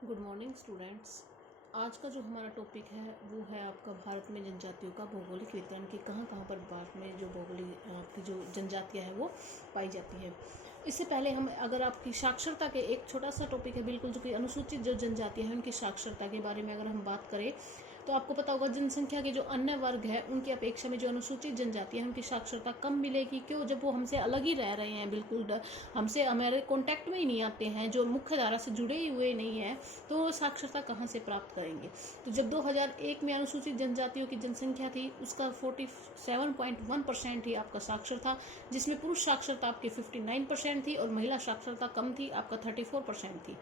Good morning students. आज का जो हमारा टॉपिक है वो है आपका भारत में जनजातियों का भौगोलिक वितरण कि कहाँ कहाँ पर भारत में जो भौगोलिक आपकी जो जनजातियाँ हैं वो पाई जाती है। इससे पहले हम अगर आपकी साक्षरता के एक छोटा सा टॉपिक है बिल्कुल जो कि अनुसूचित जो जनजातियाँ हैं उनकी साक्षरता के बारे में अगर हम बात करें तो आपको पता होगा जनसंख्या के जो अन्य वर्ग है उनकी अपेक्षा में जो अनुसूचित जनजातियाँ हैं उनकी साक्षरता कम मिलेगी। क्यों? जब वो हमसे अलग ही रह रहे हैं, बिल्कुल हमसे हमारे कॉन्टैक्ट में ही नहीं आते हैं, जो मुख्य धारा से जुड़े ही हुए नहीं हैं, तो साक्षरता कहाँ से प्राप्त करेंगे। तो जब 2001 में अनुसूचित जनजातियों की जनसंख्या थी उसका 47.1% ही आपका साक्षर था, जिसमें पुरुष साक्षरता आपकी 59% थी और महिला साक्षरता कम थी, आपका 34% थी।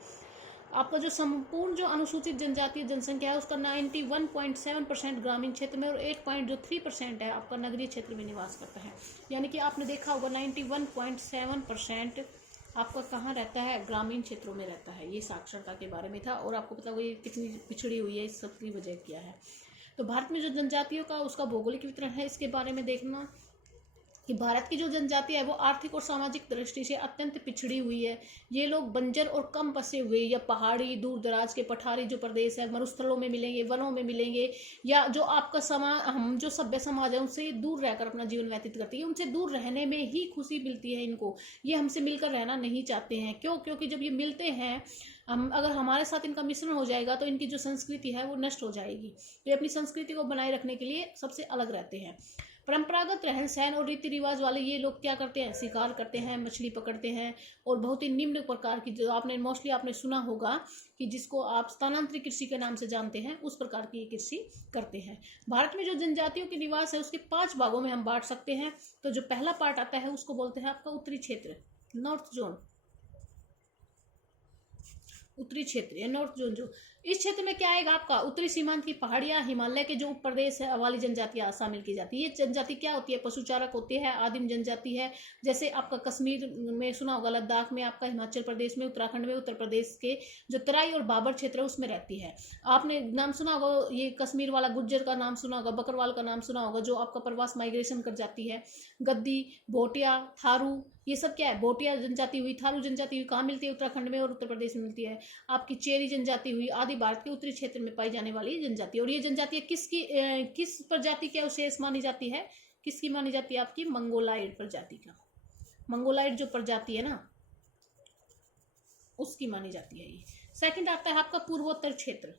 आपका जो संपूर्ण जो अनुसूचित जनजातीय जनसंख्या है उसका 91.7% ग्रामीण क्षेत्र में और 8.3% है आपका नगरीय क्षेत्र में निवास करता है। यानी कि आपने देखा होगा 91.7% आपका कहाँ रहता है, ग्रामीण क्षेत्रों में रहता है। ये साक्षरता के बारे में था और आपको पता होगा ये कितनी पिछड़ी हुई है, इस सब की वजह क्या है। तो भारत में जो जनजातियों का उसका भौगोलिक वितरण है इसके बारे में देखना कि भारत की जो जनजातियां है वो आर्थिक और सामाजिक दृष्टि से अत्यंत पिछड़ी हुई है। ये लोग बंजर और कम बसे हुए या पहाड़ी दूर दराज के पठारी जो प्रदेश है मरुस्थलों में मिलेंगे, वनों में मिलेंगे, या जो आपका हम जो सभ्य समाज है उनसे दूर रहकर अपना जीवन व्यतीत करती है। उनसे दूर रहने में ही खुशी मिलती है इनको, ये हमसे मिलकर रहना नहीं चाहते हैं। क्यों? क्योंकि जब ये मिलते हैं हम अगर हमारे साथ इनका मिश्रण हो जाएगा तो इनकी जो संस्कृति है वो नष्ट हो जाएगी। तो ये अपनी संस्कृति को बनाए रखने के लिए सबसे अलग रहते हैं। परंपरागत रहन सहन और रीति रिवाज वाले ये लोग क्या करते हैं, शिकार करते हैं, मछली पकड़ते हैं और बहुत ही निम्न प्रकार की जो आपने मोस्टली आपने सुना होगा कि जिसको आप स्थानांतरित कृषि के नाम से जानते हैं, उस प्रकार की ये कृषि करते हैं। भारत में जो जनजातियों के निवास है उसके 5 भागों में हम बांट सकते हैं। तो जो पहला पार्ट आता है उसको बोलते हैं आपका उत्तरी क्षेत्र, नॉर्थ जोन, उत्तरी क्षेत्र या नॉर्थ जोन। जो इस क्षेत्र में क्या आएगा, आपका उत्तरी सीमांत की पहाड़ियां, हिमालय के जो उप प्रदेश है वाली जनजातियां शामिल की जाती है। ये जनजाति क्या होती है, पशुचारक होती है, आदिम जनजाति है। जैसे आपका कश्मीर में सुना होगा, लद्दाख में, आपका हिमाचल प्रदेश में, उत्तराखंड में, उत्तर प्रदेश के जो तराई और बाबर क्षेत्र है उसमें रहती है। आपने नाम सुना होगा, ये कश्मीर वाला गुज्जर का नाम सुना होगा, बकरवाल का नाम सुना होगा, जो आपका प्रवास माइग्रेशन कर जाती है। गद्दी, भोटिया, थारू, ये सब क्या है, भोटिया जनजाति हुई, थारू जनजाति हुई, कहाँ मिलती है, उत्तराखंड में और उत्तर प्रदेश में मिलती है। आपकी चेरी जनजाति हुई, आदि भारत के उत्तरी क्षेत्र में पाई जाने वाली जनजाति। और ये जनजाति किस प्रजाति के अवशेष मानी जाती है, किसकी मानी जाती है, आपकी मंगोलाइड प्रजाति का। मंगोलाइड जो प्रजाति है ना उसकी मानी जाती है ये। सेकंड आता है आपका पूर्वोत्तर क्षेत्र।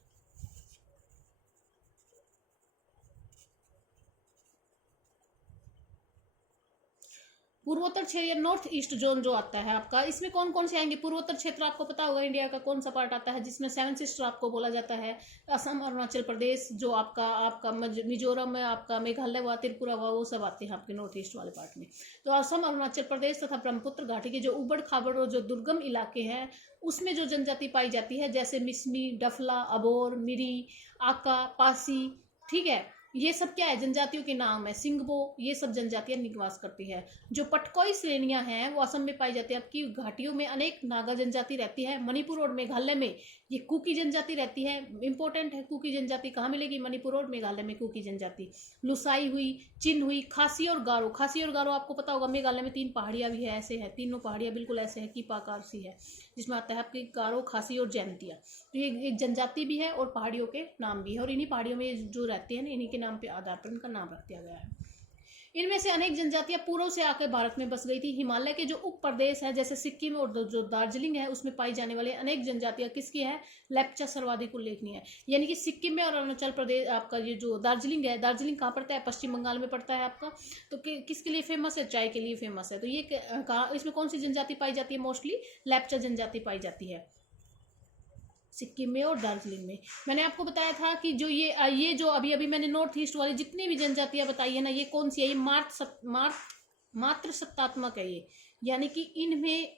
पूर्वोत्तर क्षेत्र या नॉर्थ ईस्ट जोन जो आता है आपका, इसमें कौन कौन से आएंगे। पूर्वोत्तर क्षेत्र आपको पता होगा इंडिया का कौन सा पार्ट आता है जिसमें 7 सिस्टर आपको बोला जाता है। असम, अरुणाचल प्रदेश, जो आपका आपका मिजोरम में, आपका मेघालय व त्रिपुरा व वो सब आते हैं आपके नॉर्थ ईस्ट वाले पार्ट में। तो असम, अरुणाचल प्रदेश तथा ब्रह्मपुत्र घाटी के जो उबड़ खाबड़ और जो दुर्गम इलाके हैं उसमें जो जनजाति पाई जाती है, जैसे मिसमी, डफला, अबोर, मिरी, आका, पासी, ठीक है, ये सब क्या है, जनजातियों के नाम है। सिंगबो, ये सब जनजातियां निवास करती है। जो पटकोई श्रेणियां हैं वो असम में पाई जाती है। आपकी घाटियों में अनेक नागा जनजाति रहती है। मणिपुर और मेघालय में ये कुकी जनजाति रहती है। इंपॉर्टेंट है, कुकी जनजाति कहाँ मिलेगी, मणिपुर और मेघालय में कुकी जनजाति। लुसाई हुई, चिन हुई, खासी और गारो। खासी और गारो आपको पता होगा मेघालय में 3 पहाड़ियां भी है, ऐसे है, तीनों पहाड़ियां बिल्कुल ऐसे है कि पाकार सी है, जिसमें आता है आपकी गारो, खासी और जैंतिया। तो ये एक जनजाति भी है और पहाड़ियों के नाम भी है, और इन्हीं पहाड़ियों में जो रहते हैं इन्हीं के नाम पे आधार पर इनका नाम रख दिया गया है। इनमें से अनेक जनजातियां पूर्व से आकर भारत में बस गई थी। हिमालय के जो उप प्रदेश है जैसे सिक्किम और जो दार्जिलिंग है उसमें पाई जाने वाली अनेक जनजातियां किसकी है, लेप्चा सर्वाधिक उल्लेखनीय है। यानी कि सिक्किम में और अरुणाचल प्रदेश, आपका ये जो दार्जिलिंग है, दार्जिलिंग कहाँ पड़ता है, पश्चिम बंगाल में पड़ता है आपका। तो किसके लिए फेमस है, चाय के लिए फेमस है। तो ये इसमें कौन सी जनजाति पाई जाती है, मोस्टली लेप्चा जनजाति पाई जाती है सिक्किम में और दार्जिलिंग में। मैंने आपको बताया था कि जो ये जो अभी अभी मैंने नॉर्थ ईस्ट वाली जितनी भी जनजातियां बताई है ना, ये कौन सी है, ये मात्र सत्तात्मक है ये। यानी कि इनमें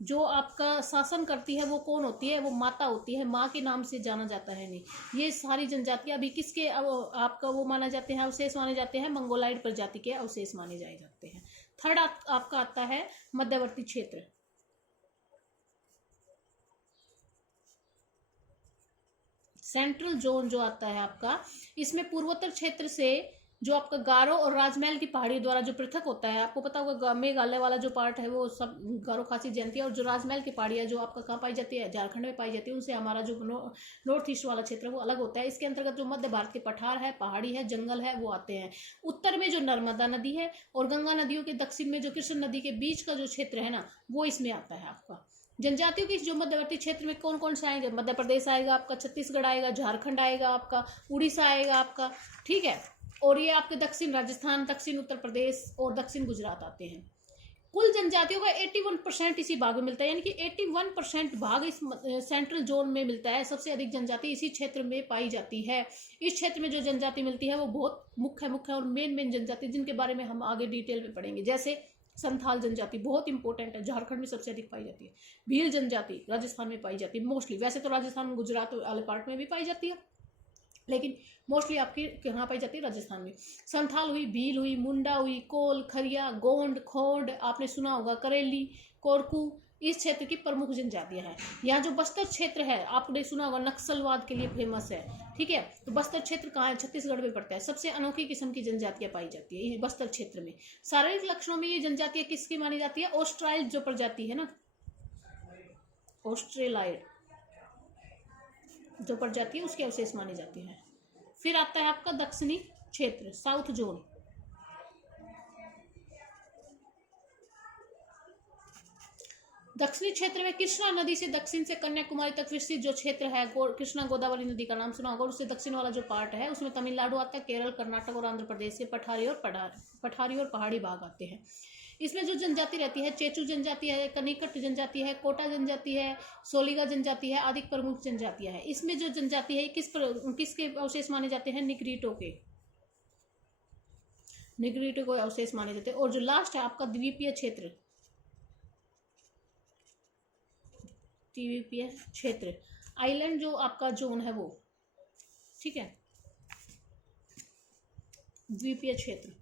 जो आपका शासन करती है वो कौन होती है, वो माता होती है, माँ के नाम से जाना जाता है नहीं। ये सारी जनजातियां अभी किसके आपका वो माना जाते हैं, अवशेष माने जाते हैं, मंगोलाइड प्रजाति के अवशेष माने जाते हैं। थर्ड आपका आता है मध्यवर्ती क्षेत्र, सेंट्रल जोन जो आता है आपका। इसमें पूर्वोत्तर क्षेत्र से जो आपका गारो और राजमहल की पहाड़ी द्वारा जो पृथक होता है, आपको पता होगा मेघालय वाला जो पार्ट है वो सब गारो खासी जयंती है, और जो राजमहल की पहाड़ी है जो आपका कहाँ पाई जाती है, झारखंड में पाई जाती है, उनसे हमारा जो नॉर्थ ईस्ट वाला क्षेत्र है वो अलग होता है। इसके अंतर्गत जो मध्य भारत के पठार है, पहाड़ी है, जंगल है, वो आते हैं। उत्तर में जो नर्मदा नदी है और गंगा नदियों के दक्षिण में जो कृष्ण नदी के बीच का जो क्षेत्र है ना, वो इसमें आता है आपका। जनजातियों के जो मध्यवर्ती क्षेत्र में कौन कौन से आएंगे, मध्य प्रदेश आएगा आपका, छत्तीसगढ़ आएगा, झारखंड आएगा आपका, उड़ीसा आएगा आपका, ठीक है, और ये आपके दक्षिण राजस्थान, दक्षिण उत्तर प्रदेश और दक्षिण गुजरात आते हैं। कुल जनजातियों का 81% इसी भाग में मिलता है, यानी कि 81% भाग इस सेंट्रल जोन में मिलता है। सबसे अधिक जनजाति इसी क्षेत्र में पाई जाती है। इस क्षेत्र में जो जनजाति मिलती है वो बहुत मुख्य और मेन जनजाति, जिनके बारे में हम आगे डिटेल में पढ़ेंगे। जैसे संथाल जनजाति बहुत इंपॉर्टेंट है, झारखंड में सबसे अधिक पाई जाती है। भील जनजाति राजस्थान में पाई जाती है मोस्टली, वैसे तो राजस्थान गुजरात वाले पार्ट में भी पाई जाती है, लेकिन मोस्टली आपकी कहाँ पाई जाती है, राजस्थान में। संथाल हुई, भील हुई, मुंडा हुई, कोल, खरिया, गोंड, खोंड, आपने सुना होगा, करेली, कोरकू, इस क्षेत्र की प्रमुख जनजातियां हैं। यहाँ जो बस्तर क्षेत्र है आपने सुना होगा, नक्सलवाद के लिए फेमस है, ठीक है। तो बस्तर क्षेत्र कहाँ है, छत्तीसगढ़ में पड़ता है। सबसे अनोखी किस्म की जनजातियां पाई जाती है बस्तर क्षेत्र में। शारीरिक लक्षणों में ये जनजातियां किसकी मानी जाती है, ऑस्ट्राइल जो प्रजाति है ना, ऑस्ट्रेलाइड जो प्रजाति है उसके अवशेष मानी जाती है। फिर आता है आपका दक्षिणी क्षेत्र, साउथ जोन। दक्षिणी क्षेत्र में कृष्णा नदी से दक्षिण से कन्याकुमारी तक विस्तृत जो क्षेत्र है, कृष्णा गोदावरी नदी का नाम सुना होगा, उससे दक्षिण वाला जो पार्ट है उसमें तमिलनाडु आता है, केरल, कर्नाटक और आंध्र प्रदेश के पठारी और पहाड़ी भाग आते हैं। इसमें जो जनजाति रहती है, चेचू जनजाति है, कनिकट जनजाति है, कोटा जनजाति है, सोलिगा जनजाति है, आदि प्रमुख जनजातियां हैं। इसमें जो जनजाति है किसके अवशेष माने जाते हैं, निग्रिटो को अवशेष माने जाते हैं। और जो लास्ट है आपका द्वीपीय क्षेत्र, आइलैंड जो आपका जोन है वो, ठीक है, द्वीपीय क्षेत्र।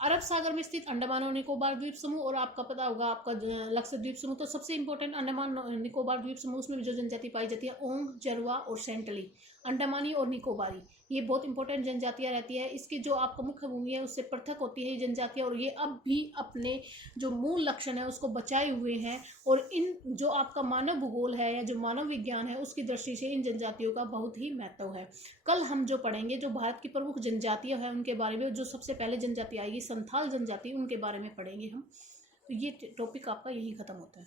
अरब सागर में स्थित अंडमान और निकोबार द्वीप समूह, और आपका पता होगा आपका लक्षद्वीप समूह। तो सबसे इंपॉर्टेंट अंडमान निकोबार द्वीप समूह, उसमें जो जनजाति पाई जाती है, ओंग, जरवा और सेंटली, अंडमानी और निकोबारी, ये बहुत इंपॉर्टेंट जनजातियां रहती है। इसकी जो आपका मुख्य भूमि है उससे पृथक होती है ये जनजातियां, और ये अब भी अपने जो मूल लक्षण है उसको बचाए हुए हैं। और इन जो आपका मानव भूगोल है या जो मानव विज्ञान है उसकी दृष्टि से इन जनजातियों का बहुत ही महत्व है। कल हम जो पढ़ेंगे जो भारत की प्रमुख जनजातियां हैं उनके बारे में, जो सबसे पहले जनजाति आएगी संथाल जनजाति, उनके बारे में पढ़ेंगे हम। तो ये टॉपिक आपका यही खत्म होता है।